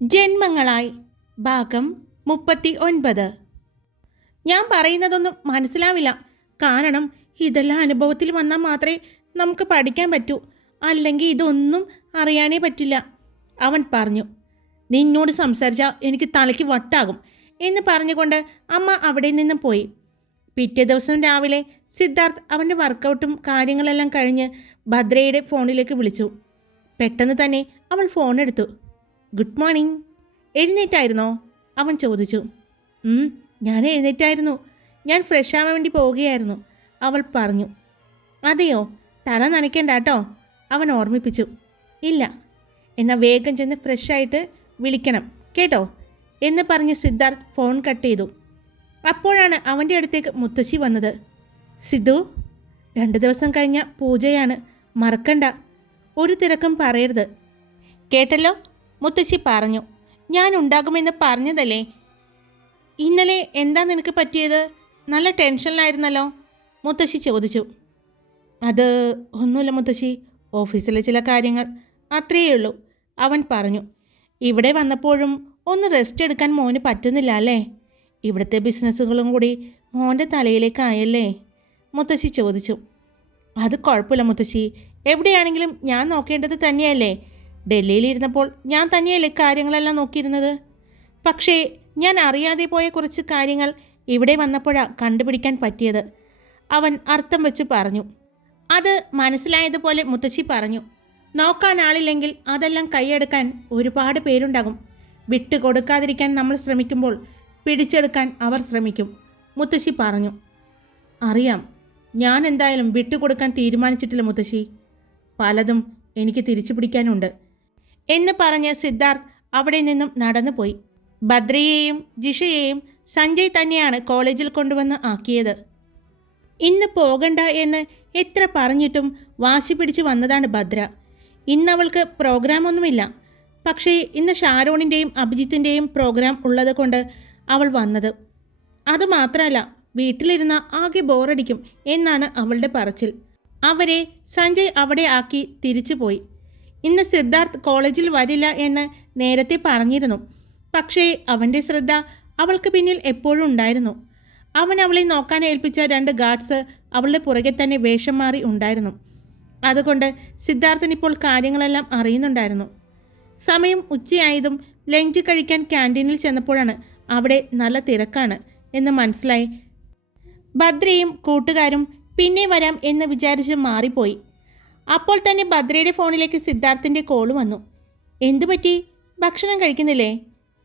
ജന്മങ്ങളായി ഭാഗം 39. ഞാൻ പറയുന്നതൊന്നും മനസ്സിലാവില്ല. കാരണം ഇതെല്ലാം അനുഭവത്തിൽ വന്നാൽ മാത്രമേ നമുക്ക് പഠിക്കാൻ പറ്റൂ. അല്ലെങ്കിൽ ഇതൊന്നും അറിയാനേ പറ്റില്ല. അവൻ പറഞ്ഞു. നിന്നോട് സംസാരിച്ചാൽ എനിക്ക് തലയ്ക്ക് വട്ടാകും എന്ന് പറഞ്ഞുകൊണ്ട് അമ്മ അവിടെ നിന്നും പോയി. പിറ്റേ ദിവസം രാവിലെ സിദ്ധാർത്ഥ് അവൻ്റെ വർക്കൗട്ടും കാര്യങ്ങളെല്ലാം കഴിഞ്ഞ് ഭദ്രയുടെ ഫോണിലേക്ക് വിളിച്ചു. പെട്ടെന്ന് തന്നെ അവൾ ഫോണെടുത്തു. Good morning. എഴുന്നേറ്റായിരുന്നോ? അവൻ ചോദിച്ചു. ഞാൻ എഴുന്നേറ്റായിരുന്നു. ഞാൻ ഫ്രഷ് ആവാൻ വേണ്ടി പോവുകയായിരുന്നു, അവൾ പറഞ്ഞു. അതെയോ? തല നനയ്ക്കണ്ട കേട്ടോ, അവൻ ഓർമ്മിപ്പിച്ചു. ഇല്ല, എന്നാൽ വേഗം ചെന്ന് ഫ്രഷായിട്ട് വിളിക്കണം കേട്ടോ എന്ന് പറഞ്ഞ് സിദ്ധാർത്ഥ് ഫോൺ കട്ട് ചെയ്തു. അപ്പോഴാണ് അവൻ്റെ അടുത്തേക്ക് മുത്തശ്ശി വന്നത്. സിദ്ധു, 2 ദിവസം കഴിഞ്ഞ പൂജയാണ്, മറക്കണ്ട. ഒരു തിരക്കും പറയരുത്, കേട്ടല്ലോ? മുത്തശ്ശി പറഞ്ഞു. ഞാൻ ഉണ്ടാകുമെന്ന് പറഞ്ഞതല്ലേ. ഇന്നലെ എന്താ നിനക്ക് പറ്റിയത്? നല്ല ടെൻഷനിലായിരുന്നല്ലോ, മുത്തശ്ശി ചോദിച്ചു. അത് ഒന്നുമില്ല മുത്തശ്ശി, ഓഫീസിലെ ചില കാര്യങ്ങൾ, അത്രയേ ഉള്ളൂ, അവൻ പറഞ്ഞു. ഇവിടെ വന്നപ്പോഴും ഒന്ന് റെസ്റ്റ് എടുക്കാൻ മോന് പറ്റുന്നില്ല അല്ലേ? ഇവിടുത്തെ ബിസിനസ്സുകളും കൂടി മോൻ്റെ തലയിലേക്കായല്ലേ, മുത്തശ്ശി ചോദിച്ചു. അത് കുഴപ്പമില്ല മുത്തശ്ശി, എവിടെയാണെങ്കിലും ഞാൻ നോക്കേണ്ടത് തന്നെയല്ലേ. ഡൽഹിയിലിരുന്നപ്പോൾ ഞാൻ തന്നെയല്ലേ കാര്യങ്ങളെല്ലാം നോക്കിയിരുന്നത്. പക്ഷേ ഞാൻ അറിയാതെ പോയ കുറച്ച് കാര്യങ്ങൾ ഇവിടെ വന്നപ്പോഴാണ് കണ്ടുപിടിക്കാൻ പറ്റിയത്, അവൻ അർത്ഥം വെച്ച് പറഞ്ഞു. അത് മനസ്സിലായതുപോലെ മുത്തശ്ശി പറഞ്ഞു. നോക്കാൻ ആളില്ലെങ്കിൽ അതെല്ലാം കൈയെടുക്കാൻ ഒരുപാട് പേരുണ്ടാകും. വിട്ടുകൊടുക്കാതിരിക്കാൻ നമ്മൾ ശ്രമിക്കുമ്പോൾ പിടിച്ചെടുക്കാൻ അവർ ശ്രമിക്കും, മുത്തശ്ശി പറഞ്ഞു. അറിയാം, ഞാൻ എന്തായാലും വിട്ടുകൊടുക്കാൻ തീരുമാനിച്ചിട്ടില്ല മുത്തശ്ശി. പലതും എനിക്ക് തിരിച്ചു പിടിക്കാനുണ്ട് എന്ന് പറഞ്ഞ് സിദ്ധാർത്ഥ് അവിടെ നിന്നും നടന്നുപോയി. ഭദ്രയെയും ജിഷയെയും സഞ്ജയ് തന്നെയാണ് കോളേജിൽ കൊണ്ടുവന്ന് ആക്കിയത്. ഇന്ന് പോകണ്ട എന്ന് എത്ര പറഞ്ഞിട്ടും വാശി പിടിച്ച് വന്നതാണ് ഭദ്ര. ഇന്നവൾക്ക് പ്രോഗ്രാമൊന്നുമില്ല. പക്ഷേ ഇന്ന് ഷാരോണിൻ്റെയും അഭിജിത്തിൻ്റെയും പ്രോഗ്രാം ഉള്ളത് കൊണ്ട് അവൾ വന്നത്. അതുമാത്രമല്ല, വീട്ടിലിരുന്ന ആകെ ബോറടിക്കും എന്നാണ് അവളുടെ പറച്ചിൽ. അവരെ സഞ്ജയ് അവിടെ ആക്കി തിരിച്ചു പോയി. ഇന്ന് സിദ്ധാർത്ഥ് കോളേജിൽ വരില്ല എന്ന് നേരത്തെ പറഞ്ഞിരുന്നു. പക്ഷേ അവൻ്റെ ശ്രദ്ധ അവൾക്ക് പിന്നിൽ എപ്പോഴും ഉണ്ടായിരുന്നു. അവൻ അവളെ നോക്കാൻ ഏൽപ്പിച്ച 2 ഗാർഡ്സ് അവളുടെ പുറകെ തന്നെ വേഷം മാറി ഉണ്ടായിരുന്നു. അതുകൊണ്ട് സിദ്ധാർത്ഥിനിപ്പോൾ കാര്യങ്ങളെല്ലാം അറിയുന്നുണ്ടായിരുന്നു. സമയം ഉച്ചയായതും ലഞ്ച് കഴിക്കാൻ ക്യാൻറ്റീനിൽ ചെന്നപ്പോഴാണ് അവിടെ നല്ല തിരക്കാണ് എന്ന് മനസ്സിലായി. ഭദ്രയും കൂട്ടുകാരും പിന്നെ വരാം എന്ന് വിചാരിച്ച് മാറിപ്പോയി. അപ്പോൾ തന്നെ ഭദ്രയുടെ ഫോണിലേക്ക് സിദ്ധാർത്ഥിൻ്റെ കോൾ വന്നു. എന്തു പറ്റി? ഭക്ഷണം കഴിക്കുന്നില്ലേ?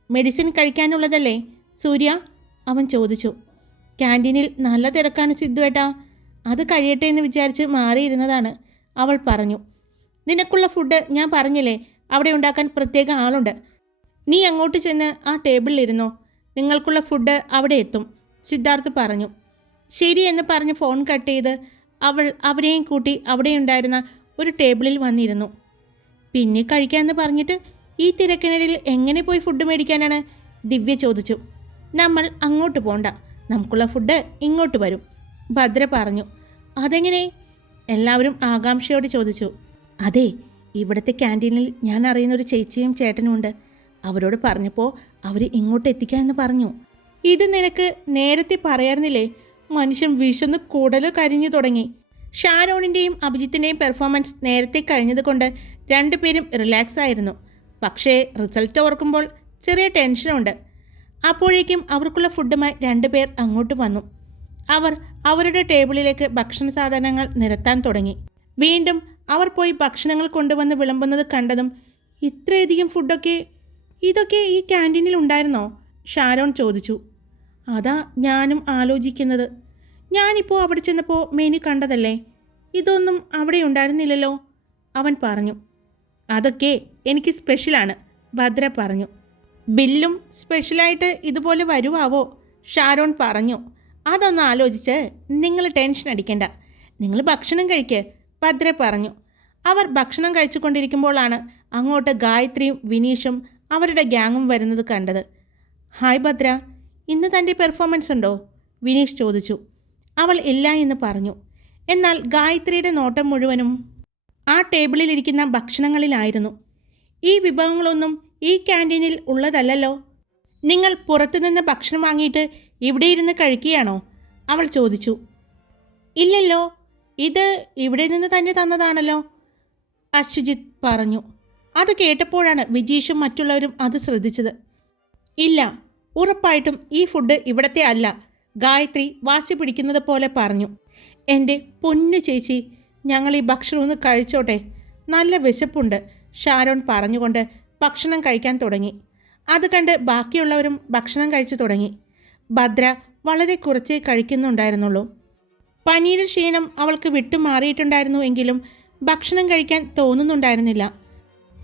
മെഡിസിൻ കഴിക്കാനുള്ളതല്ലേ സൂര്യ, അവൻ ചോദിച്ചു. ക്യാൻറ്റീനിൽ നല്ല തിരക്കാണ് സിദ്ധുവേട്ടാ, അത് കഴിയട്ടെ എന്ന് വിചാരിച്ച് മാറിയിരുന്നതാണ്, അവൾ പറഞ്ഞു. നിനക്കുള്ള ഫുഡ് ഞാൻ പറഞ്ഞില്ലേ, അവിടെ ഉണ്ടാക്കാൻ പ്രത്യേക ആളുണ്ട്. നീ അങ്ങോട്ട് ചെന്ന് ആ ടേബിളിലിരുന്നോ, നിങ്ങൾക്കുള്ള ഫുഡ് അവിടെ എത്തും, സിദ്ധാർത്ഥ് പറഞ്ഞു. ശരി എന്ന് പറഞ്ഞ് ഫോൺ കട്ട് ചെയ്ത് അവൾ അവരെയും കൂട്ടി അവിടെയുണ്ടായിരുന്ന ഒരു ടേബിളിൽ വന്നിരുന്നു. പിന്നെ കഴിക്കാമെന്ന് പറഞ്ഞിട്ട് ഈ തിരക്കിണരിൽ എങ്ങനെ പോയി ഫുഡ് മേടിക്കാനാണ്, ദിവ്യ ചോദിച്ചു. നമ്മൾ അങ്ങോട്ട് പോണ്ട, നമുക്കുള്ള ഫുഡ് ഇങ്ങോട്ട് വരും, ഭദ്ര പറഞ്ഞു. അതെങ്ങനെ? എല്ലാവരും ആകാംക്ഷയോട് ചോദിച്ചു. അതെ, ഇവിടുത്തെ ക്യാൻറ്റീനിൽ ഞാൻ അറിയുന്നൊരു ചേച്ചിയും ചേട്ടനും ഉണ്ട്. അവരോട് പറഞ്ഞപ്പോൾ അവർ ഇങ്ങോട്ട് എത്തിക്കാമെന്ന് പറഞ്ഞു. ഇത് നിനക്ക് നേരത്തെ പറയാറുന്നില്ലേ? മനുഷ്യൻ വിശന്ന് കുടല് കരിഞ്ഞു തുടങ്ങി. ഷാരോണിൻ്റെയും അഭിജിത്തിൻ്റെയും പെർഫോമൻസ് നേരത്തെ കഴിഞ്ഞതുകൊണ്ട് 2 പേരും റിലാക്സ് ആയിരുന്നു. പക്ഷേ റിസൾട്ട് ഓർക്കുമ്പോൾ ചെറിയ ടെൻഷനുണ്ട്. അപ്പോഴേക്കും അവർക്കുള്ള ഫുഡുമായി 2 പേർ അങ്ങോട്ട് വന്നു. അവർ അവരുടെ ടേബിളിലേക്ക് ഭക്ഷണ സാധനങ്ങൾ നിരത്താൻ തുടങ്ങി. വീണ്ടും അവർ പോയി ഭക്ഷണങ്ങൾ കൊണ്ടുവന്ന് വിളമ്പുന്നത് കണ്ടതും, ഇത്രയധികം ഇതൊക്കെ ഈ ക്യാൻറ്റീനിൽ ഉണ്ടായിരുന്നോ? ഷാരോൺ ചോദിച്ചു. അതാ ഞാനും ആലോചിക്കുന്നത്. ഞാനിപ്പോൾ അവിടെ ചെന്നപ്പോൾ മെനു കണ്ടതല്ലേ, ഇതൊന്നും അവിടെ ഉണ്ടായിരുന്നില്ലല്ലോ, അവൻ പറഞ്ഞു. അതൊക്കെ എനിക്ക് സ്പെഷ്യലാണ്, ഭദ്ര പറഞ്ഞു. ബില്ലും സ്പെഷ്യലായിട്ട് ഇതുപോലെ വരുവാവോ? ഷാരോൺ പറഞ്ഞു. അതൊന്നും ആലോചിച്ച് നിങ്ങൾ ടെൻഷൻ അടിക്കണ്ട, നിങ്ങൾ ഭക്ഷണം കഴിക്ക്, ഭദ്ര പറഞ്ഞു. അവർ ഭക്ഷണം കഴിച്ചുകൊണ്ടിരിക്കുമ്പോഴാണ് അങ്ങോട്ട് ഗായത്രിയും വിനീഷും അവരുടെ ഗ്യാങ്ങും വരുന്നത് കണ്ടത്. ഹായ് ഭദ്ര, ഇന്ന് തൻ്റെ പെർഫോമൻസ് ഉണ്ടോ? വിനീഷ് ചോദിച്ചു. അവൾ ഇല്ല എന്ന് പറഞ്ഞു. എന്നാൽ ഗായത്രിയുടെ നോട്ടം മുഴുവനും ആ ടേബിളിലിരിക്കുന്ന ഭക്ഷണങ്ങളിലായിരുന്നു. ഈ വിഭവങ്ങളൊന്നും ഈ ക്യാൻറ്റീനിൽ ഉള്ളതല്ലല്ലോ. നിങ്ങൾ പുറത്തുനിന്ന് ഭക്ഷണം വാങ്ങിയിട്ട് ഇവിടെ ഇരുന്ന് കഴിക്കുകയാണോ? അവൾ ചോദിച്ചു. ഇല്ലല്ലോ, ഇത് ഇവിടെ നിന്ന് തന്നെ തന്നതാണല്ലോ, അശ്വജിത്ത് പറഞ്ഞു. അത് കേട്ടപ്പോഴാണ് വിജീഷും മറ്റുള്ളവരും അത് ശ്രദ്ധിച്ചത്. ഇല്ല, ഉറപ്പായിട്ടും ഈ ഫുഡ് ഇവിടത്തെ അല്ല, ഗായത്രി വാശി പിടിക്കുന്നത് പോലെ പറഞ്ഞു. എൻ്റെ പൊന്നു ചേച്ചി, ഞങ്ങൾ ഈ ഭക്ഷണം ഒന്ന് കഴിച്ചോട്ടെ, നല്ല വിശപ്പുണ്ട്, ഷാരോൺ പറഞ്ഞുകൊണ്ട് ഭക്ഷണം കഴിക്കാൻ തുടങ്ങി. അത് കണ്ട് ബാക്കിയുള്ളവരും ഭക്ഷണം കഴിച്ചു തുടങ്ങി. ഭദ്ര വളരെ കുറച്ചേ കഴിക്കുന്നുണ്ടായിരുന്നുള്ളൂ. പനിയുടെ ക്ഷീണം അവൾക്ക് വിട്ടുമാറിയിട്ടുണ്ടായിരുന്നു എങ്കിലും ഭക്ഷണം കഴിക്കാൻ തോന്നുന്നുണ്ടായിരുന്നില്ല.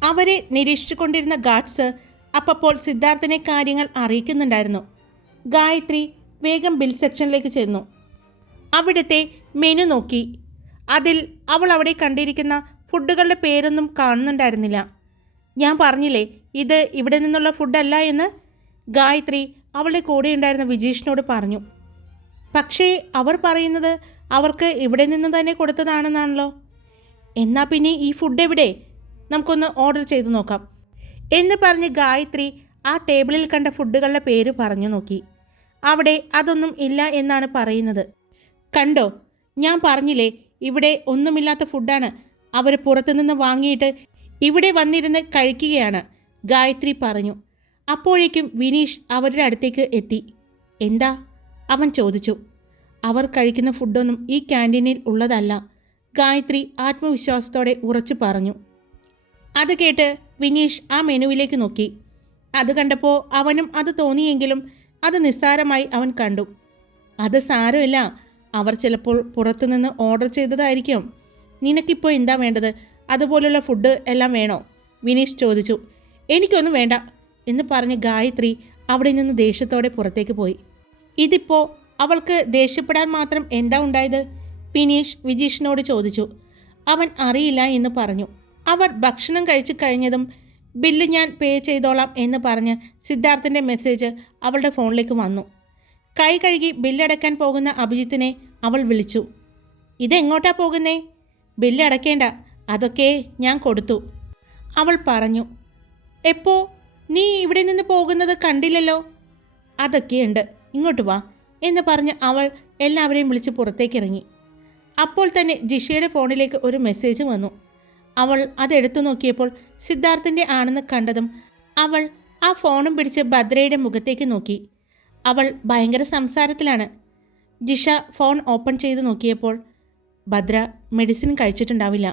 അവരെ നിരീക്ഷിച്ചുകൊണ്ടിരുന്ന ഗാർഡ്സ് അപ്പോൾ സിദ്ധാർത്ഥനെ കാര്യങ്ങൾ അറിയിക്കുന്നുണ്ടായിരുന്നു. ഗായത്രി വേഗം ബിൽ സെക്ഷനിലേക്ക് ചെന്നു. അവിടുത്തെ മെനു നോക്കി. അതിൽ അവൾ അവിടെ കണ്ടിരിക്കുന്ന ഫുഡുകളുടെ പേരൊന്നും കാണുന്നുണ്ടായിരുന്നില്ല. ഞാൻ പറഞ്ഞില്ലേ ഇത് ഇവിടെ നിന്നുള്ള ഫുഡല്ല എന്ന്, ഗായത്രി അവളുടെ കൂടെ ഉണ്ടായിരുന്ന വിജീഷിനോട് പറഞ്ഞു. പക്ഷേ അവർ പറയുന്നത് അവർക്ക് ഇവിടെ നിന്ന് തന്നെ കൊടുത്തതാണെന്നാണല്ലോ. എന്നാൽ പിന്നെ ഈ ഫുഡ് എവിടെ? നമുക്കൊന്ന് ഓർഡർ ചെയ്തു നോക്കാം എന്ന് പറഞ്ഞ് ഗായത്രി ആ ടേബിളിൽ കണ്ട ഫുഡുകളുടെ പേര് പറഞ്ഞു നോക്കി. അവിടെ അതൊന്നും ഇല്ല എന്നാണ് പറയുന്നത്. കണ്ടോ, ഞാൻ പറഞ്ഞില്ലേ ഇവിടെ ഒന്നുമില്ലാത്ത ഫുഡാണ്. അവർ പുറത്തുനിന്ന് വാങ്ങിയിട്ട് ഇവിടെ വന്നിരുന്ന് കഴിക്കുകയാണ്, ഗായത്രി പറഞ്ഞു. അപ്പോഴേക്കും വിനീഷ് അവരുടെ അടുത്തേക്ക് എത്തി. എന്താ? അവൻ ചോദിച്ചു. അവർ കഴിക്കുന്ന ഫുഡൊന്നും ഈ ക്യാൻറ്റീനിൽ ഉള്ളതല്ല, ഗായത്രി ആത്മവിശ്വാസത്തോടെ ഉറച്ചു പറഞ്ഞു. അത് കേട്ട് വിനീഷ് ആ മെനുവിലേക്ക് നോക്കി. അത് കണ്ടപ്പോൾ അവനും അത് തോന്നിയെങ്കിലും അത് നിസ്സാരമായി അവൻ കണ്ടു. അത് സാരമില്ല, അവർ ചിലപ്പോൾ പുറത്തുനിന്ന് ഓർഡർ ചെയ്തതായിരിക്കും. നിനക്കിപ്പോൾ എന്താ വേണ്ടത്? അതുപോലുള്ള ഫുഡ് എല്ലാം വേണോ? വിനീഷ് ചോദിച്ചു. എനിക്കൊന്നും വേണ്ട എന്ന് പറഞ്ഞ് ഗായത്രി അവിടെ നിന്ന് ദേഷ്യത്തോടെ പുറത്തേക്ക് പോയി. ഇതിപ്പോൾ അവൾക്ക് ദേഷ്യപ്പെടാൻ മാത്രം എന്താ ഉണ്ടായത്? വിനീഷ് വിജീഷിനോട് ചോദിച്ചു. അവൻ അറിയില്ല എന്ന് പറഞ്ഞു. അവർ ഭക്ഷണം കഴിച്ചു കഴിഞ്ഞതും ബില്ല് ഞാൻ പേ ചെയ്തോളാം എന്ന് പറഞ്ഞ് സിദ്ധാർത്ഥിൻ്റെ മെസ്സേജ് അവളുടെ ഫോണിലേക്ക് വന്നു. കൈ കഴുകി ബില്ലടയ്ക്കാൻ പോകുന്ന അഭിജിത്തിനെ അവൾ വിളിച്ചു. ഇതെങ്ങോട്ടാ പോകുന്നേ? ബില്ല് അടയ്ക്കേണ്ട, അതൊക്കെ ഞാൻ കൊടുത്തു, അവൾ പറഞ്ഞു. എപ്പോ? നീ ഇവിടെ നിന്ന് പോകുന്നത് കണ്ടില്ലല്ലോ. അതൊക്കെയുണ്ട്, ഇങ്ങോട്ട് വാ എന്ന് പറഞ്ഞ് അവൾ എല്ലാവരെയും വിളിച്ച് പുറത്തേക്കിറങ്ങി. അപ്പോൾ തന്നെ ജിഷയുടെ ഫോണിലേക്ക് ഒരു മെസ്സേജ് വന്നു. അവൾ അതെടുത്തു നോക്കിയപ്പോൾ സിദ്ധാർത്ഥിൻ്റെ ആണെന്ന് കണ്ടതും അവൾ ആ ഫോണും പിടിച്ച് ഭദ്രയുടെ മുഖത്തേക്ക് നോക്കി. അവൾ ഭയങ്കര സംസാരത്തിലാണ്. ജിഷ ഫോൺ ഓപ്പൺ ചെയ്ത് നോക്കിയപ്പോൾ ഭദ്ര മെഡിസിൻ കഴിച്ചിട്ടുണ്ടാവില്ല,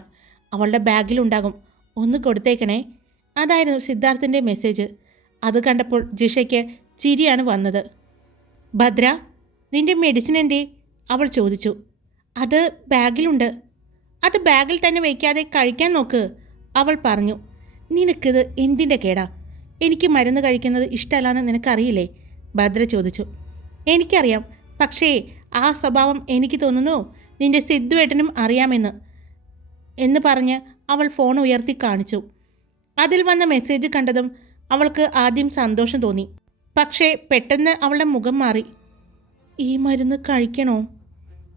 അവളുടെ ബാഗിലുണ്ടാകും, ഒന്ന് കൊടുത്തേക്കണേ, അതായിരുന്നു സിദ്ധാർത്ഥിൻ്റെ മെസ്സേജ്. അത് കണ്ടപ്പോൾ ജിഷയ്ക്ക് ചിരിയാണ് വന്നത്. ഭദ്ര, നിൻ്റെ മെഡിസിൻ എന്തേ? അവൾ ചോദിച്ചു. അത് ബാഗിലുണ്ട്. അത് ബാഗിൽ തന്നെ വയ്ക്കാതെ കഴിക്കാൻ നോക്ക്, അവൾ പറഞ്ഞു. നിനക്കിത് എന്തിൻ്റെ കേടാ? എനിക്ക് മരുന്ന് കഴിക്കുന്നത് ഇഷ്ടമല്ലാന്ന് നിനക്കറിയില്ലേ? ഭദ്ര ചോദിച്ചു. എനിക്കറിയാം, പക്ഷേ ആ സ്വഭാവം എനിക്ക് തോന്നുന്നു നിൻ്റെ സിദ്ധുവേട്ടനും അറിയാമെന്ന് എന്ന് പറഞ്ഞ് അവൾ ഫോൺ ഉയർത്തി കാണിച്ചു. അതിൽ വന്ന മെസ്സേജ് കണ്ടതും അവൾക്ക് ആദ്യം സന്തോഷം തോന്നി. പക്ഷേ പെട്ടെന്ന് അവളുടെ മുഖം മാറി. ഈ മരുന്ന് കഴിക്കണോ?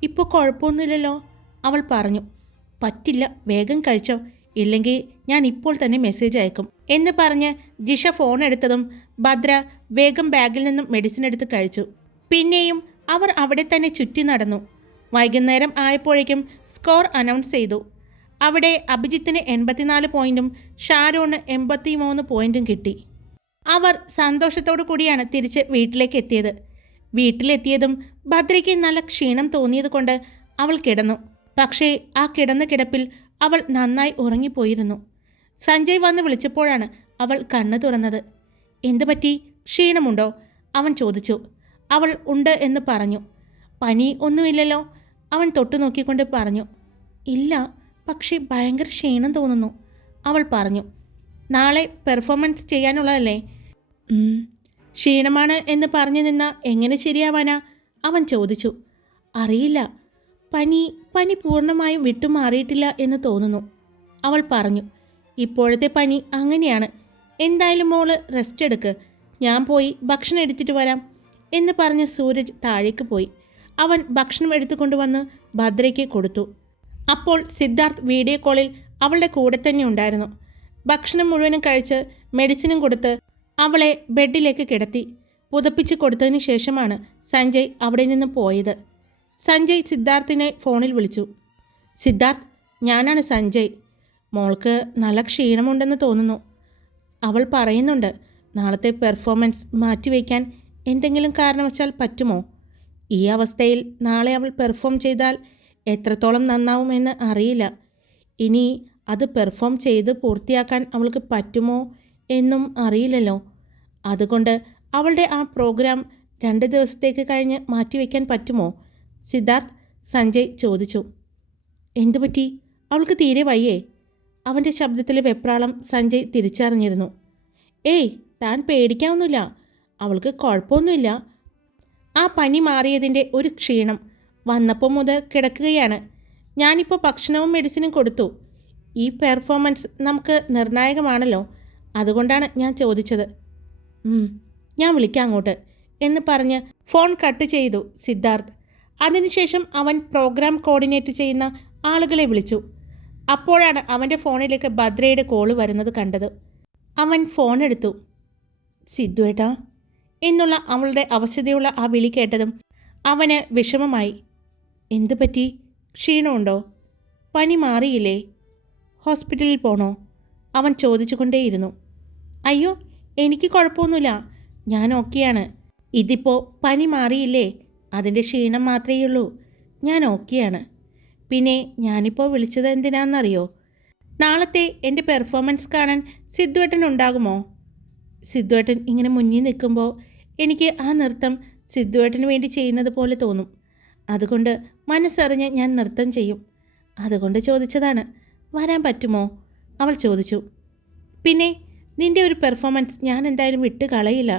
ഇപ്പോൾ കുഴപ്പമൊന്നുമില്ലല്ലോ, അവൾ പറഞ്ഞു. പറ്റില്ല, വേഗം കഴിച്ചോ, ഇല്ലെങ്കിൽ ഞാൻ ഇപ്പോൾ തന്നെ മെസ്സേജ് അയക്കും എന്ന് പറഞ്ഞ് ജിഷ ഫോൺ എടുത്തതും ഭദ്ര വേഗം ബാഗിൽ നിന്നും മെഡിസിൻ എടുത്ത് കഴിച്ചു. പിന്നെയും അവർ അവിടെ തന്നെ ചുറ്റി നടന്നു. വൈകുന്നേരം ആയപ്പോഴേക്കും സ്കോർ അനൗൺസ് ചെയ്തു. അവിടെ അഭിജിത്തിന് 84 പോയിൻറ്റും ഷാരോണ് 83 പോയിൻറ്റും കിട്ടി. അവർ സന്തോഷത്തോടു കൂടിയാണ് തിരിച്ച് വീട്ടിലേക്ക് എത്തിയത്. വീട്ടിലെത്തിയതും ഭദ്രയ്ക്ക് നല്ല ക്ഷീണം തോന്നിയത് കൊണ്ട് അവൾ കിടന്നു. പക്ഷേ ആ കിടന്ന കിടപ്പിൽ അവൾ നന്നായി ഉറങ്ങിപ്പോയിരുന്നു. സഞ്ജയ് വന്ന് വിളിച്ചപ്പോഴാണ് അവൾ കണ്ണു തുറന്നത്. എന്തു പറ്റി? ക്ഷീണമുണ്ടോ? അവൻ ചോദിച്ചു. അവൾ ഉണ്ട് എന്ന് പറഞ്ഞു. പനി ഒന്നുമില്ലല്ലോ, അവൻ തൊട്ടു നോക്കിക്കൊണ്ട് പറഞ്ഞു. ഇല്ല, പക്ഷേ ഭയങ്കര ക്ഷീണം തോന്നുന്നു, അവൾ പറഞ്ഞു. നാളെ പെർഫോമൻസ് ചെയ്യാനുള്ളതല്ലേ? ക്ഷീണമാണ് എന്ന് പറഞ്ഞു നിന്നാൽ എങ്ങനെ ശരിയാവാനാ? അവൻ ചോദിച്ചു. അറിയില്ല, പനി പൂർണ്ണമായും വിട്ടുമാറിയിട്ടില്ല എന്ന് തോന്നുന്നു, അവൾ പറഞ്ഞു. ഇപ്പോഴത്തെ പനി അങ്ങനെയാണ്. എന്തായാലും മോള് റെസ്റ്റ് എടുക്ക്, ഞാൻ പോയി ഭക്ഷണം എടുത്തിട്ട് വരാം എന്ന് പറഞ്ഞ് സൂരജ് താഴേക്ക് പോയി. അവൻ ഭക്ഷണം എടുത്തുകൊണ്ടുവന്ന് ഭദ്രയ്ക്ക് കൊടുത്തു. അപ്പോൾ സിദ്ധാർത്ഥ് വീഡിയോ കോളിൽ അവളുടെ കൂടെ തന്നെ ഉണ്ടായിരുന്നു. ഭക്ഷണം മുഴുവനും കഴിച്ച് മെഡിസിനും കൊടുത്ത് അവളെ ബെഡിലേക്ക് കിടത്തി പുതപ്പിച്ച് കൊടുത്തതിന് ശേഷമാണ് സഞ്ജയ് അവിടെ നിന്ന് പോയത്. സഞ്ജയ് സിദ്ധാർത്ഥിനെ ഫോണിൽ വിളിച്ചു. സിദ്ധാർത്ഥ്, ഞാനാണ് സഞ്ജയ്. മോൾക്ക് നല്ല ക്ഷീണമുണ്ടെന്ന് തോന്നുന്നു. അവൾ പറയുന്നുണ്ട് നാളത്തെ പെർഫോമൻസ് മാറ്റിവെക്കാൻ എന്തെങ്കിലും കാരണവശാൽ പറ്റുമോ? ഈ അവസ്ഥയിൽ നാളെ അവൾ പെർഫോം ചെയ്താൽ എത്രത്തോളം നന്നാവുമെന്ന് അറിയില്ല. ഇനി അത് പെർഫോം ചെയ്ത് പൂർത്തിയാക്കാൻ അവൾക്ക് പറ്റുമോ എന്നും അറിയില്ലല്ലോ. അതുകൊണ്ട് അവളുടെ ആ പ്രോഗ്രാം 2 ദിവസത്തേക്ക് കഴിഞ്ഞ് മാറ്റിവെക്കാൻ പറ്റുമോ? സിദ്ധാർത്ഥ് സഞ്ജയ് ചോദിച്ചു. എന്തുപറ്റി? അവൾക്ക് തീരെ വയ്യേ? അവൻ്റെ ശബ്ദത്തിലെ വെപ്രാളം സഞ്ജയ് തിരിച്ചറിഞ്ഞിരുന്നു. ഏയ്, താൻ പേടിക്കാവുന്നില്ല. അവൾക്ക് കുഴപ്പമൊന്നുമില്ല. ആ പനി മാറിയതിൻ്റെ ഒരു ക്ഷീണം വന്നപ്പോൾ മുതൽ കിടക്കുകയാണ്. ഞാനിപ്പോൾ ഭക്ഷണവും മെഡിസിനും കൊടുത്തു. ഈ പെർഫോമൻസ് നമുക്ക് നിർണായകമാണല്ലോ, അതുകൊണ്ടാണ് ഞാൻ ചോദിച്ചത്. ഞാൻ വിളിക്കാം അങ്ങോട്ട് എന്ന് പറഞ്ഞ് ഫോൺ കട്ട് ചെയ്തു സിദ്ധാർത്ഥ്. അതിനുശേഷം അവൻ പ്രോഗ്രാം കോർഡിനേറ്റ് ചെയ്യുന്ന ആളുകളെ വിളിച്ചു. അപ്പോഴാണ് അവൻ്റെ ഫോണിലേക്ക് ഭദ്രയുടെ കോള് വരുന്നത് കണ്ടത്. അവൻ ഫോൺ എടുത്തു. സിദ്ധുവേട്ടാ എന്നുള്ള അവളുടെ അവശതയുള്ള ആ വിളി കേട്ടതും അവന് വിഷമമായി. എന്തു പറ്റി? ക്ഷീണമുണ്ടോ? പനി മാറിയില്ലേ? ഹോസ്പിറ്റലിൽ പോണോ? അവൻ ചോദിച്ചുകൊണ്ടേയിരുന്നു. അയ്യോ, എനിക്ക് കുഴപ്പമൊന്നുമില്ല, ഞാൻ ഓക്കെയാണ്. ഇതിപ്പോൾ പനി മാറിയില്ലേ, അതിൻ്റെ ക്ഷീണം മാത്രമേ ഉള്ളൂ. ഞാൻ ഓക്കെയാണ്. പിന്നെ ഞാനിപ്പോൾ വിളിച്ചത് എന്തിനാണെന്നറിയോ? നാളത്തെ എൻ്റെ പെർഫോമൻസ് കാണാൻ സിദ്ധുവേട്ടൻ ഉണ്ടാകുമോ? സിദ്ധുവേട്ടൻ ഇങ്ങനെ മുന്നിൽ നിൽക്കുമ്പോൾ എനിക്ക് ആ നൃത്തം സിദ്ധുവേട്ടന് വേണ്ടി ചെയ്യുന്നത് പോലെ തോന്നും. അതുകൊണ്ട് മനസ്സറിഞ്ഞ് ഞാൻ നൃത്തം ചെയ്യും. അതുകൊണ്ട് ചോദിച്ചതാണ്. വരാൻ പറ്റുമോ? അവൾ ചോദിച്ചു. പിന്നെ നിൻ്റെ ഒരു പെർഫോമൻസ് ഞാൻ എന്തായാലും വിട്ട് കളയില്ല.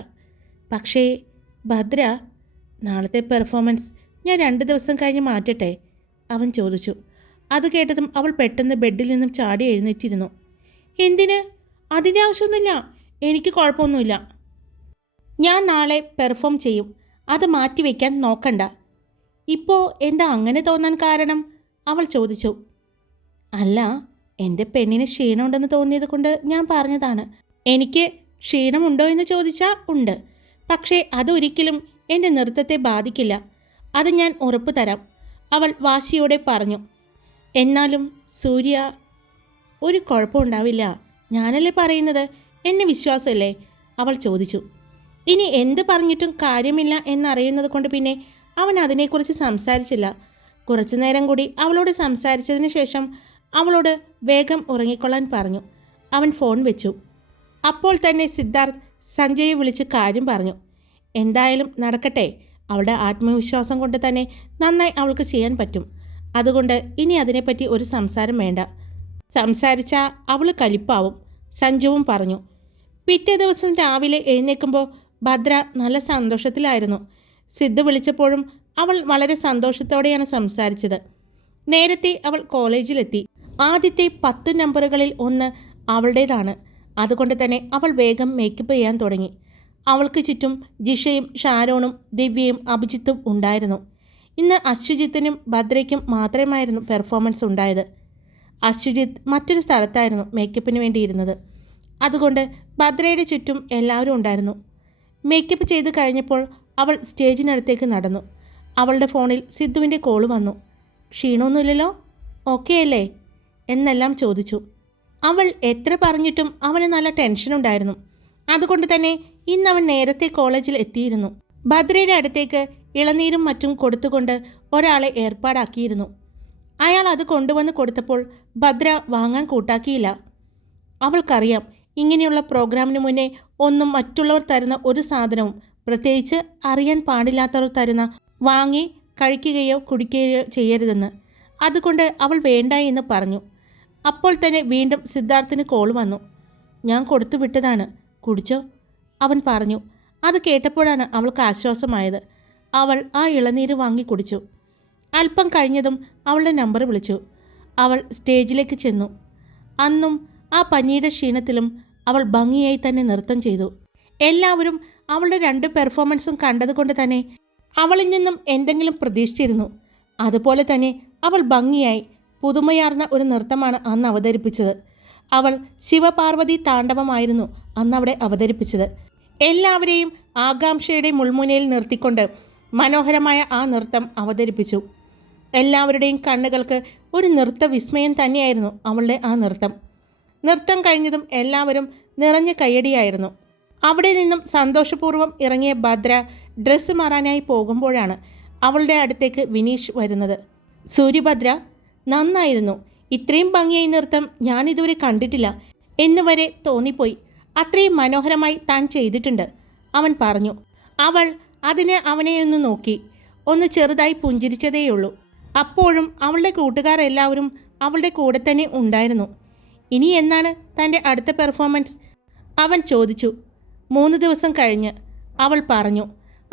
പക്ഷേ ഭദ്ര, നാളത്തെ പെർഫോമൻസ് ഞാൻ 2 ദിവസം കഴിഞ്ഞ് മാറ്റട്ടെ? അവൻ ചോദിച്ചു. അത് കേട്ടതും അവൾ പെട്ടെന്ന് ബെഡിൽ നിന്നും ചാടി എഴുന്നേറ്റിരുന്നു. എന്തിന്? അതിൻ്റെ ആവശ്യമൊന്നുമില്ല, എനിക്ക് കുഴപ്പമൊന്നുമില്ല. ഞാൻ നാളെ പെർഫോം ചെയ്യും. അത് മാറ്റിവെക്കാൻ നോക്കണ്ട. ഇപ്പോൾ എന്താ അങ്ങനെ തോന്നാൻ കാരണം? അവൾ ചോദിച്ചു. അല്ല, എൻ്റെ പെണ്ണിന് ക്ഷീണമുണ്ടെന്ന് തോന്നിയത് കൊണ്ട് ഞാൻ പറഞ്ഞതാണ്. എനിക്ക് ക്ഷീണമുണ്ടോ എന്ന് ചോദിച്ചാൽ ഉണ്ട്. പക്ഷേ അതൊരിക്കലും എൻ്റെ നൃത്തത്തെ ബാധിക്കില്ല. അത് ഞാൻ ഉറപ്പ് തരാം, അവൾ വാശിയോടെ പറഞ്ഞു. എന്നാലും സൂര്യ, ഒരു കുഴപ്പമുണ്ടാവില്ല, ഞാനല്ലേ പറയുന്നത്, എന്നെ വിശ്വാസമല്ലേ? അവൾ ചോദിച്ചു. ഇനി എന്ത് പറഞ്ഞിട്ടും കാര്യമില്ല എന്നറിയുന്നത് കൊണ്ട് പിന്നെ അവൻ അതിനെക്കുറിച്ച് സംസാരിച്ചില്ല. കുറച്ചു നേരം കൂടി അവളോട് സംസാരിച്ചതിന് ശേഷം അവളോട് വേഗം ഉറങ്ങിക്കൊള്ളാൻ പറഞ്ഞു. അവൻ ഫോൺ വെച്ചു. അപ്പോൾ തന്നെ സിദ്ധാർത്ഥ് സഞ്ജയെ വിളിച്ച് കാര്യം പറഞ്ഞു. എന്തായാലും നടക്കട്ടെ. അവളുടെ ആത്മവിശ്വാസം കൊണ്ട് തന്നെ നന്നായി അവൾക്ക് ചെയ്യാൻ പറ്റും. അതുകൊണ്ട് ഇനി അതിനെപ്പറ്റി ഒരു സംസാരം വേണ്ട. സംസാരിച്ചാൽ അവൾ കലിപ്പാവും, സഞ്ജുവും പറഞ്ഞു. പിറ്റേ ദിവസം രാവിലെ എഴുന്നേൽക്കുമ്പോൾ ഭദ്ര നല്ല സന്തോഷത്തിലായിരുന്നു. സിദ്ധു വിളിച്ചപ്പോഴും അവൾ വളരെ സന്തോഷത്തോടെയാണ് സംസാരിച്ചത്. നേരത്തെ അവൾ കോളേജിലെത്തി. ആദ്യത്തെ 10 നമ്പറുകളിൽ ഒന്ന് അവളുടേതാണ്. അതുകൊണ്ട് തന്നെ അവൾ വേഗം മേക്കപ്പ് ചെയ്യാൻ തുടങ്ങി. അവൾക്ക് ചുറ്റും ജിഷയും ഷാരോണും ദിവ്യയും അഭിജിത്തും ഉണ്ടായിരുന്നു. ഇന്ന് അശ്വജിത്തിനും ഭദ്രയ്ക്കും മാത്രമായിരുന്നു പെർഫോമൻസ് ഉണ്ടായത്. അശ്വജിത്ത് മറ്റൊരു സ്ഥലത്തായിരുന്നു മേക്കപ്പിന് വേണ്ടിയിരുന്നത്. അതുകൊണ്ട് ഭദ്രയുടെ ചുറ്റും എല്ലാവരും ഉണ്ടായിരുന്നു. മേക്കപ്പ് ചെയ്ത് കഴിഞ്ഞപ്പോൾ അവൾ സ്റ്റേജിനടുത്തേക്ക് നടന്നു. അവളുടെ ഫോണിൽ സിദ്ധുവിൻ്റെ കോള് വന്നു. ക്ഷീണമൊന്നുമില്ലല്ലോ, ഓക്കെ അല്ലേ എന്നെല്ലാം ചോദിച്ചു. അവൾ എത്ര പറഞ്ഞിട്ടും അവന് നല്ല ടെൻഷനുണ്ടായിരുന്നു. അതുകൊണ്ട് തന്നെ ഇന്ന് അവൻ നേരത്തെ കോളേജിൽ എത്തിയിരുന്നു. ഭദ്രയുടെ അടുത്തേക്ക് ഇളനീരും മറ്റും കൊടുത്തുകൊണ്ട് ഒരാളെ ഏർപ്പാടാക്കിയിരുന്നു. അയാൾ അത് കൊണ്ടുവന്ന് കൊടുത്തപ്പോൾ ഭദ്ര വാങ്ങാൻ കൂട്ടാക്കിയില്ല. അവൾക്കറിയാം, ഇങ്ങനെയുള്ള പ്രോഗ്രാമിന് മുന്നേ ഒന്നും മറ്റുള്ളവർ തരുന്ന ഒരു സാധനവും, പ്രത്യേകിച്ച് അറിയാൻ പാടില്ലാത്തവർ തരുന്ന, വാങ്ങി കഴിക്കുകയോ കുടിക്കുകയോ ചെയ്യരുതെന്ന്. അതുകൊണ്ട് അവൾ വേണ്ട എന്ന് പറഞ്ഞു. അപ്പോൾ തന്നെ വീണ്ടും സിദ്ധാർത്ഥിന് കോൾ വന്നു. ഞാൻ കൊടുത്തു വിട്ടതാണ്, കുടിച്ചോ, അവൻ പറഞ്ഞു. അത് കേട്ടപ്പോഴാണ് അവൾക്ക് ആശ്വാസമായത്. അവൾ ആ ഇളനീര് വാങ്ങി കുടിച്ചു. അല്പം കഴിഞ്ഞതും അവളുടെ നമ്പർ വിളിച്ചു. അവൾ സ്റ്റേജിലേക്ക് ചെന്നു. അന്നും ആ പനിയുടെ ക്ഷീണത്തിലും അവൾ ഭംഗിയായി തന്നെ നൃത്തം ചെയ്തു. എല്ലാവരും അവളുടെ 2 പെർഫോമൻസും കണ്ടതുകൊണ്ട് തന്നെ അവളിൽ നിന്നും എന്തെങ്കിലും പ്രതീക്ഷിച്ചിരുന്നു. അതുപോലെ തന്നെ അവൾ ഭംഗിയായി പുതുമയാർന്ന ഒരു നൃത്തമാണ് അന്ന് അവതരിപ്പിച്ചത്. അവൾ ശിവപാർവതി താണ്ഡവമായിരുന്നു അന്നവിടെ അവതരിപ്പിച്ചത്. എല്ലാവരെയും ആകാംക്ഷയുടെ മുൾമുനയിൽ നിർത്തിക്കൊണ്ട് മനോഹരമായ ആ നൃത്തം അവതരിപ്പിച്ചു. എല്ലാവരുടെയും കണ്ണുകൾക്ക് ഒരു നൃത്ത വിസ്മയം തന്നെയായിരുന്നു അവളുടെ ആ നൃത്തം. നൃത്തം കഴിഞ്ഞതും എല്ലാവരും നിറഞ്ഞ കയ്യടിയായിരുന്നു. അവിടെ നിന്നും സന്തോഷപൂർവ്വം ഇറങ്ങിയ ഭദ്ര ഡ്രസ്സ് മാറാനായി പോകുമ്പോഴാണ് അവളുടെ അടുത്തേക്ക് വിനീഷ് വരുന്നത്. സൂര്യഭദ്ര, നന്നായിരുന്നു. ഇത്രയും ഭംഗിയായി നൃത്തം ഞാനിതുവരെ കണ്ടിട്ടില്ല എന്ന് വരെ തോന്നിപ്പോയി. അത്രയും മനോഹരമായി താൻ ചെയ്തിട്ടുണ്ട്, അവൻ പറഞ്ഞു. അവൾ അവനെയൊന്ന് നോക്കി, ഒന്ന് ചെറുതായി പുഞ്ചിരിച്ചതേയുള്ളൂ. അപ്പോഴും അവളുടെ കൂട്ടുകാരെല്ലാവരും അവളുടെ കൂടെ തന്നെ ഉണ്ടായിരുന്നു. ഇനി എന്നാണ് തൻ്റെ അടുത്ത പെർഫോമൻസ്? അവൻ ചോദിച്ചു. 3 ദിവസം കഴിഞ്ഞ്, അവൾ പറഞ്ഞു.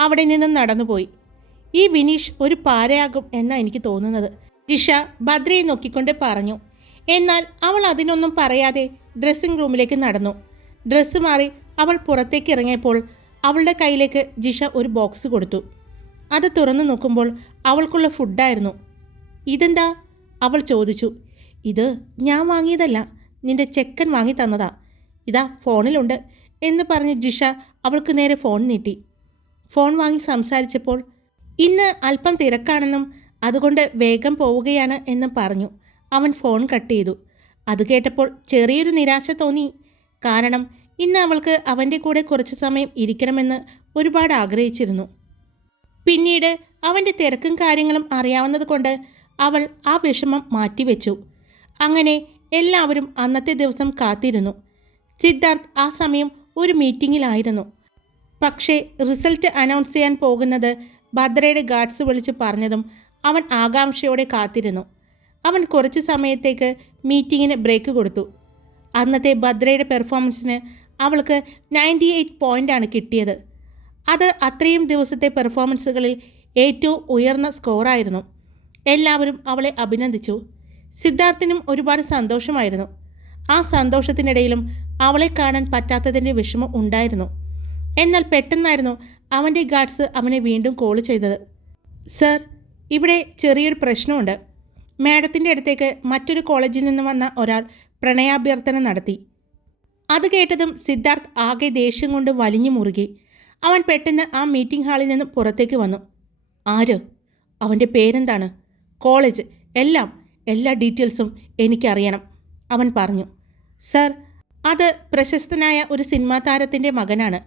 അവിടെ നിന്നും നടന്നുപോയി. ഈ വിനീഷ് ഒരു പാരയാകും എന്നാണ് എനിക്ക് തോന്നുന്നത്, ജിഷ ഭദ്രയെ നോക്കിക്കൊണ്ട് പറഞ്ഞു. എന്നാൽ അവൾ അതിനൊന്നും പറയാതെ ഡ്രസ്സിംഗ് റൂമിലേക്ക് നടന്നു. ഡ്രസ്സ് മാറി അവൾ പുറത്തേക്ക് ഇറങ്ങിയപ്പോൾ അവളുടെ കയ്യിലേക്ക് ജിഷ ഒരു ബോക്സ് കൊടുത്തു. അത് തുറന്നു നോക്കുമ്പോൾ അവൾക്കുള്ള ഫുഡായിരുന്നു. ഇതെന്താ? അവൾ ചോദിച്ചു. ഇത് ഞാൻ വാങ്ങിയതല്ല, നിന്റെ ചെക്കൻ വാങ്ങി തന്നതാ. ഇതാ ഫോണിലുണ്ട് എന്ന് പറഞ്ഞ് ജിഷ അവൾക്ക് നേരെ ഫോൺ നീട്ടി. ഫോൺ വാങ്ങി സംസാരിച്ചപ്പോൾ ഇന്ന് അല്പം തിരക്കാണെന്നും അതുകൊണ്ട് വേഗം പോവുകയാണ് എന്നും പറഞ്ഞു. അവൻ ഫോൺ കട്ട് ചെയ്തു. അത് കേട്ടപ്പോൾ ചെറിയൊരു നിരാശ തോന്നി. കാരണം ഇന്ന് അവൾക്ക് അവൻ്റെ കൂടെ കുറച്ച് സമയം ഇരിക്കണമെന്ന് ഒരുപാട് ആഗ്രഹിച്ചിരുന്നു. പിന്നീട് അവൻ്റെ തിരക്കും കാര്യങ്ങളും അറിയാവുന്നത് കൊണ്ട് അവൾ ആ വിഷമം മാറ്റിവെച്ചു. അങ്ങനെ എല്ലാവരും അന്നത്തെ ദിവസം കാത്തിരുന്നു. സിദ്ധാർത്ഥ് ആ സമയം ഒരു മീറ്റിങ്ങിലായിരുന്നു. പക്ഷേ റിസൾട്ട് അനൗൺസ് ചെയ്യാൻ പോകുന്നത് ഭദ്രയുടെ ഗാർഡ്സ് വിളിച്ച് പറഞ്ഞതും അവൻ ആകാംക്ഷയോടെ കാത്തിരുന്നു. അവൻ കുറച്ച് സമയത്തേക്ക് മീറ്റിങ്ങിന് ബ്രേക്ക് കൊടുത്തു. അന്നത്തെ ഭദ്രയുടെ പെർഫോമൻസിന് അവൾക്ക് 98 പോയിൻ്റാണ് കിട്ടിയത്. അത് അത്രയും ദിവസത്തെ പെർഫോമൻസുകളിൽ ഏറ്റവും ഉയർന്ന സ്കോറായിരുന്നു. എല്ലാവരും അവളെ അഭിനന്ദിച്ചു. സിദ്ധാർത്ഥിനും ഒരുപാട് സന്തോഷമായിരുന്നു. ആ സന്തോഷത്തിനിടയിലും അവളെ കാണാൻ പറ്റാത്തതിൻ്റെ വിഷമം ഉണ്ടായിരുന്നു. എന്നാൽ പെട്ടെന്നായിരുന്നു അവൻ്റെ ഗാർഡ്സ് അവനെ വീണ്ടും കോൾ ചെയ്തത്. സർ, ഇവിടെ ചെറിയൊരു പ്രശ്നമുണ്ട്. മാഡത്തിൻ്റെ അടുത്തേക്ക് മറ്റൊരു കോളേജിൽ നിന്ന് വന്ന ഒരാൾ പ്രണയാഭ്യർത്ഥന നടത്തി. അത് കേട്ടതും സിദ്ധാർത്ഥ് ആകെ ദേഷ്യം കൊണ്ട് വലിഞ്ഞു മുറുകി. അവൻ പെട്ടെന്ന് ആ മീറ്റിംഗ് ഹാളിൽ നിന്ന് പുറത്തേക്ക് വന്നു. ആര്? അവൻ്റെ പേരെന്താണ്? കോളേജ്, എല്ലാ ഡീറ്റെയിൽസും എനിക്കറിയണം, അവൻ പറഞ്ഞു. സർ, അത് പ്രശസ്തനായ ഒരു സിനിമാ താരത്തിൻ്റെ മകനാണ്.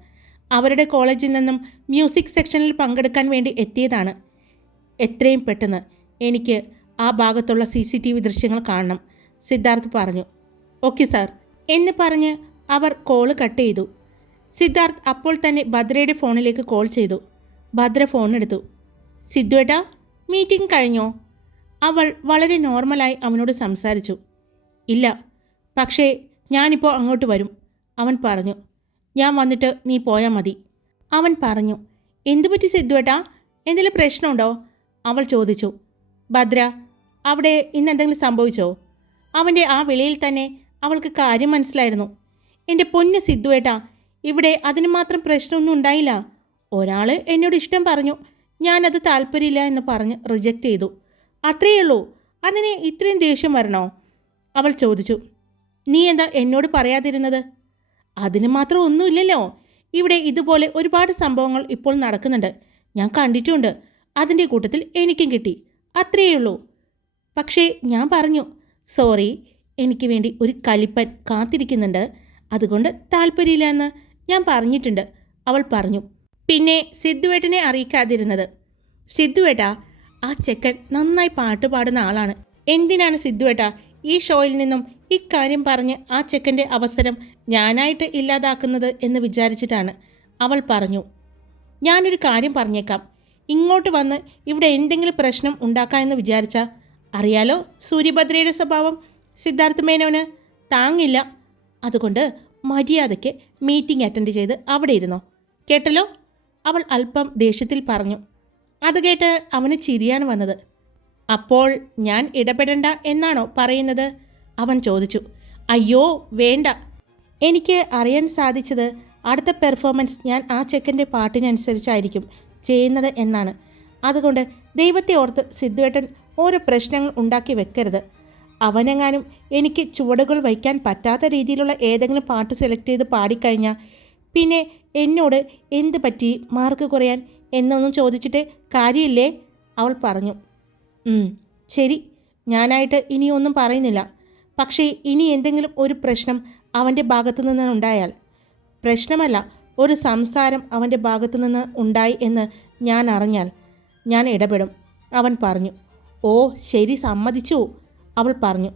അവരുടെ കോളേജിൽ നിന്നും മ്യൂസിക് സെക്ഷനിൽ പങ്കെടുക്കാൻ വേണ്ടി എത്തിയതാണ്. എത്രയും പെട്ടെന്ന് എനിക്ക് ആ ഭാഗത്തുള്ള CCTV ദൃശ്യങ്ങൾ കാണണം, സിദ്ധാർത്ഥ് പറഞ്ഞു. ഓക്കെ സാർ എന്ന് പറഞ്ഞ് അവർ കോള് കട്ട് ചെയ്തു. സിദ്ധാർത്ഥ് അപ്പോൾ തന്നെ ഭദ്രയുടെ ഫോണിലേക്ക് കോൾ ചെയ്തു. ഭദ്ര ഫോൺ എടുത്തു. സിദ്ധുവേട്ടാ, മീറ്റിംഗ് കഴിഞ്ഞോ? അവൾ വളരെ നോർമലായി അവനോട് സംസാരിച്ചു. ഇല്ല, പക്ഷേ ഞാനിപ്പോൾ അങ്ങോട്ട് വരും, അവൻ പറഞ്ഞു. ഞാൻ വന്നിട്ട് നീ പോയാൽ മതി, അവൻ പറഞ്ഞു. എന്തുപറ്റി സിദ്ധുവേട്ടാ, എന്തെങ്കിലും പ്രശ്നമുണ്ടോ? അവൾ ചോദിച്ചു. ഭദ്ര, അവിടെ ഇന്നെന്തെങ്കിലും സംഭവിച്ചോ? അവൻ്റെ ആ വിളിയിൽ തന്നെ അവൾക്ക് കാര്യം മനസ്സിലായിരുന്നു. എൻ്റെ പൊന്ന് സിദ്ധുവേട്ടാ, ഇവിടെ അതിന് മാത്രം പ്രശ്നമൊന്നും ഉണ്ടായില്ല. ഒരാൾ എന്നോട് ഇഷ്ടം പറഞ്ഞു, ഞാനത് താല്പര്യമില്ല എന്ന് പറഞ്ഞ് റിജക്റ്റ് ചെയ്തു. അത്രയേ ഉള്ളൂ. അതിന് ഇത്രയും ദേഷ്യം വരണോ? അവൾ ചോദിച്ചു. നീ എന്താ എന്നോട് പറയാതിരുന്നത്? അതിന് മാത്രം ഒന്നുമില്ലല്ലോ. ഇവിടെ ഇതുപോലെ ഒരുപാട് സംഭവങ്ങൾ ഇപ്പോൾ നടക്കുന്നുണ്ട്, ഞാൻ കണ്ടിട്ടുണ്ട്. അതിൻ്റെ കൂട്ടത്തിൽ എനിക്കും കിട്ടി, അത്രയേ ഉള്ളൂ. പക്ഷേ ഞാൻ പറഞ്ഞു, സോറി, എനിക്ക് വേണ്ടി ഒരു കലിപ്പൻ കാത്തിരിക്കുന്നുണ്ട്, അതുകൊണ്ട് താല്പര്യമില്ല എന്ന് ഞാൻ പറഞ്ഞിട്ടുണ്ട്, അവൾ പറഞ്ഞു. പിന്നെ സിദ്ധുവേട്ടനെ അറിയിക്കാതിരുന്നത്. സിദ്ധുവേട്ടാ, ആ ചെക്കൻ നന്നായി പാട്ട് പാടുന്ന ആളാണ്. എന്തിനാണ് സിദ്ധുവേട്ടാ ഈ ഷോയിൽ നിന്നും ഇക്കാര്യം പറഞ്ഞ് ആ ചെക്കൻ്റെ അവസരം ഞാനായിട്ട് ഇല്ലാതാക്കുന്നത് എന്ന് വിചാരിച്ചിട്ടാണ്, അവൾ പറഞ്ഞു. ഞാനൊരു കാര്യം പറഞ്ഞേക്കാം, ഇങ്ങോട്ട് വന്ന് ഇവിടെ എന്തെങ്കിലും പ്രശ്നം ഉണ്ടാക്കാമെന്ന് വിചാരിച്ചാൽ അറിയാലോ സൂര്യഭദ്രയുടെ സ്വഭാവം സിദ്ധാർത്ഥ് മേനോന് താങ്ങില്ല. അതുകൊണ്ട് മര്യാദയ്ക്ക് മീറ്റിംഗ് അറ്റൻഡ് ചെയ്ത് അവിടെ ഇരുന്നോ, കേട്ടല്ലോ, അവൾ അല്പം ദേഷ്യത്തിൽ പറഞ്ഞു. അത് കേട്ട് അവന് ചിരിയാണ് വന്നത്. അപ്പോൾ ഞാൻ ഇടപെടണ്ട എന്നാണോ പറയുന്നത്? അവൻ ചോദിച്ചു. അയ്യോ വേണ്ട, എനിക്ക് അറിയാൻ സാധിച്ചത് അടുത്ത പെർഫോമൻസ് ഞാൻ ആ ചെക്കൻ്റെ പാട്ടിനനുസരിച്ചായിരിക്കും ചെയ്യുന്നത് എന്നാണ്. അതുകൊണ്ട് ദൈവത്തെ ഓർത്ത് സിദ്ധുവേട്ടൻ ഓരോ പ്രശ്നങ്ങൾ ഉണ്ടാക്കി വെക്കരുത്. അവനെങ്ങാനും എനിക്ക് ചുവടുകൾ വയ്ക്കാൻ പറ്റാത്ത രീതിയിലുള്ള ഏതെങ്കിലും പാട്ട് സെലക്ട് ചെയ്ത് പാടിക്കഴിഞ്ഞാൽ പിന്നെ എന്നോട് എന്ത് പറ്റി മാർക്ക് കുറയാൻ എന്നൊന്നും ചോദിച്ചിട്ട് കാര്യമില്ലേ? അവൾ പറഞ്ഞു. ശരി, ഞാനായിട്ട് ഇനിയൊന്നും പറയുന്നില്ല. പക്ഷേ ഇനി എന്തെങ്കിലും ഒരു പ്രശ്നം അവൻ്റെ ഭാഗത്തു നിന്ന് ഉണ്ടായാൽ, പ്രശ്നമല്ല ഒരു സംസാരം അവൻ്റെ ഭാഗത്തു നിന്ന് ഉണ്ടായി എന്ന് ഞാൻ അറിഞ്ഞാൽ ഞാൻ ഇടപെടും, അവൻ പറഞ്ഞു. ഓ ശരി, സമ്മതിച്ചു, അവൾ പറഞ്ഞു.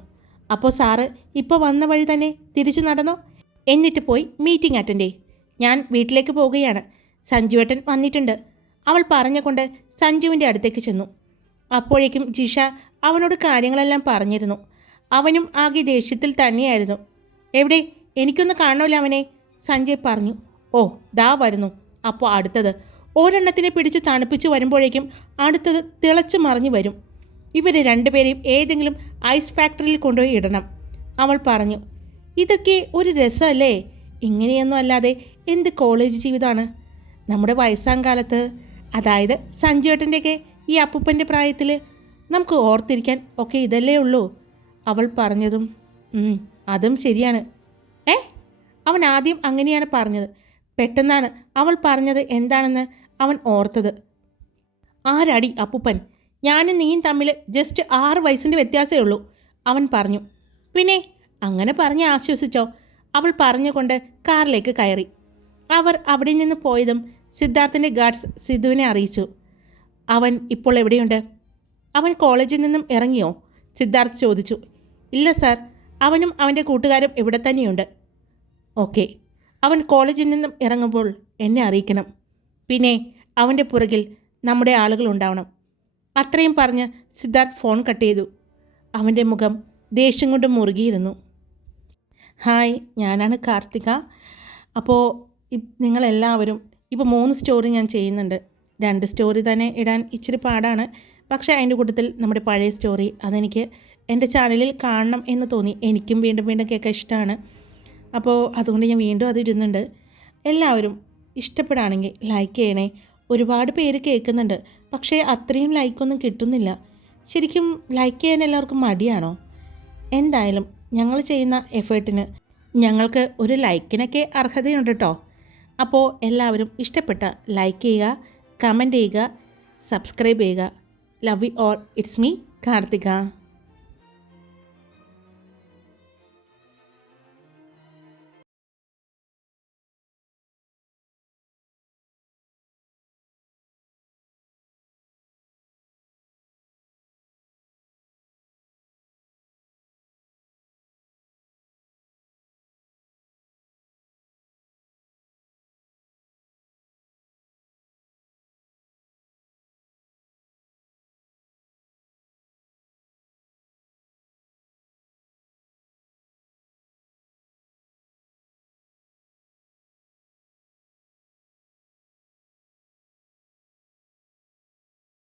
അപ്പോൾ സാറ് ഇപ്പോൾ വന്ന വഴി തന്നെ തിരിച്ചു നടന്നോ? എന്നിട്ട് പോയി മീറ്റിംഗ് അറ്റൻഡ് ചെയ്യ്. ഞാൻ വീട്ടിലേക്ക് പോവുകയാണ്. സഞ്ജുവേട്ടൻ വന്നിട്ടുണ്ട്, അവൾ പറഞ്ഞുകൊണ്ട് സഞ്ജുവിൻ്റെ അടുത്തേക്ക് ചെന്നു. അപ്പോഴേക്കും ജിഷ അവനോട് കാര്യങ്ങളെല്ലാം പറഞ്ഞിരുന്നു. അവനും ആകെ ദേഷ്യത്തിൽ തന്നെയായിരുന്നു. എവിടെ, എനിക്കൊന്ന് കാണണമല്ലോ അവനെ, സഞ്ജയ് പറഞ്ഞു. ഓ ദാ വരുന്നു. അപ്പോൾ അടുത്തത് ഒരെണ്ണത്തിനെ പിടിച്ച് തണുപ്പിച്ച് വരുമ്പോഴേക്കും അടുത്തത് തിളച്ച് മറിഞ്ഞു വരും. ഇവർ രണ്ടുപേരെയും ഏതെങ്കിലും ഐസ് ഫാക്ടറിയിൽ കൊണ്ടുപോയി ഇടണം, അവൾ പറഞ്ഞു. ഇതൊക്കെ ഒരു രസമല്ലേ? ഇങ്ങനെയൊന്നും അല്ലാതെ എന്ത് കോളേജ് ജീവിതമാണ് നമ്മുടെ വയസ്സാം കാലത്ത്, അതായത് സഞ്ജുവേട്ടൻ്റെയൊക്കെ ഈ അപ്പൂപ്പൻ്റെ പ്രായത്തിൽ നമുക്ക് ഓർത്തിരിക്കാൻ ഒക്കെ ഇതല്ലേ ഉള്ളൂ, അവൾ പറഞ്ഞതും. അതും ശരിയാണ്. അവൻ ആദ്യം അങ്ങനെയാണ് പറഞ്ഞത്. പെട്ടെന്നാണ് അവൾ പറഞ്ഞത് എന്താണെന്ന് അവൻ ഓർത്തത്. ആരാടി അപ്പൂപ്പൻ? ഞാനും നീയും തമ്മിൽ ജസ്റ്റ് 6 വയസ്സിൻ്റെ വ്യത്യാസമേ ഉള്ളൂ, അവൻ പറഞ്ഞു. പിന്നെ അങ്ങനെ പറഞ്ഞ് ആശ്വസിച്ചോ, അവൾ പറഞ്ഞുകൊണ്ട് കാറിലേക്ക് കയറി. അവർ അവിടെ നിന്ന് പോയതും സിദ്ധാർത്ഥിൻ്റെ ഗാർഡ്സ് സിദ്ധുവിനെ അറിയിച്ചു. അവൻ ഇപ്പോൾ എവിടെയുണ്ട്? അവൻ കോളേജിൽ നിന്നും ഇറങ്ങിയോ? സിദ്ധാർത്ഥ് ചോദിച്ചു. ഇല്ല സാർ, അവനും അവൻ്റെ കൂട്ടുകാരും ഇവിടെ തന്നെയുണ്ട്. ഓക്കെ, അവൻ കോളേജിൽ നിന്നും ഇറങ്ങുമ്പോൾ എന്നെ അറിയിക്കണം. പിന്നെ അവൻ്റെ പുറകിൽ നമ്മുടെ ആളുകളുണ്ടാവണം. അത്രയും പറഞ്ഞ് സിദ്ധാർത്ഥ് ഫോൺ കട്ട് ചെയ്തു. അവൻ്റെ മുഖം ദേഷ്യം കൊണ്ട് മുറുകിയിരുന്നു. ഹായ്, ഞാനാണ് കാർത്തിക. അപ്പോൾ നിങ്ങളെല്ലാവരും ഇപ്പോൾ 3 സ്റ്റോറി ഞാൻ ചെയ്യുന്നുണ്ട്. 2 സ്റ്റോറി തന്നെ ഇടാൻ ഇച്ചിരി പാടാണ്. പക്ഷേ അതിൻ്റെ കൂട്ടത്തിൽ നമ്മുടെ പഴയ സ്റ്റോറി അതെനിക്ക് എൻ്റെ ചാനലിൽ കാണണം എന്ന് തോന്നി. എനിക്കും വീണ്ടും വീണ്ടും കേൾക്കാൻ ഇഷ്ടമാണ്. അപ്പോൾ അതുകൊണ്ട് ഞാൻ വീണ്ടും അത് ഇടുന്നുണ്ട്. എല്ലാവരും ഇഷ്ടപ്പെടുകയാണെങ്കിൽ ലൈക്ക് ചെയ്യണേ. ഒരുപാട് പേര് കേൾക്കുന്നുണ്ട്, പക്ഷേ അത്രയും ലൈക്കൊന്നും കിട്ടുന്നില്ല. ശരിക്കും ലൈക്ക് ചെയ്യാൻ എല്ലാവർക്കും മടിയാണോ? എന്തായാലും ഞങ്ങൾ ചെയ്യുന്ന എഫേർട്ടിന് ഞങ്ങൾക്ക് ഒരു ലൈക്കിനൊക്കെ അർഹതയുണ്ട് കേട്ടോ. അപ്പോൾ എല്ലാവരും ഇഷ്ടപ്പെട്ട ലൈക്ക് ചെയ്യുക, കമൻറ്റ് ചെയ്യുക, സബ്സ്ക്രൈബ് ചെയ്യുക. Love you all. It's me Karthika.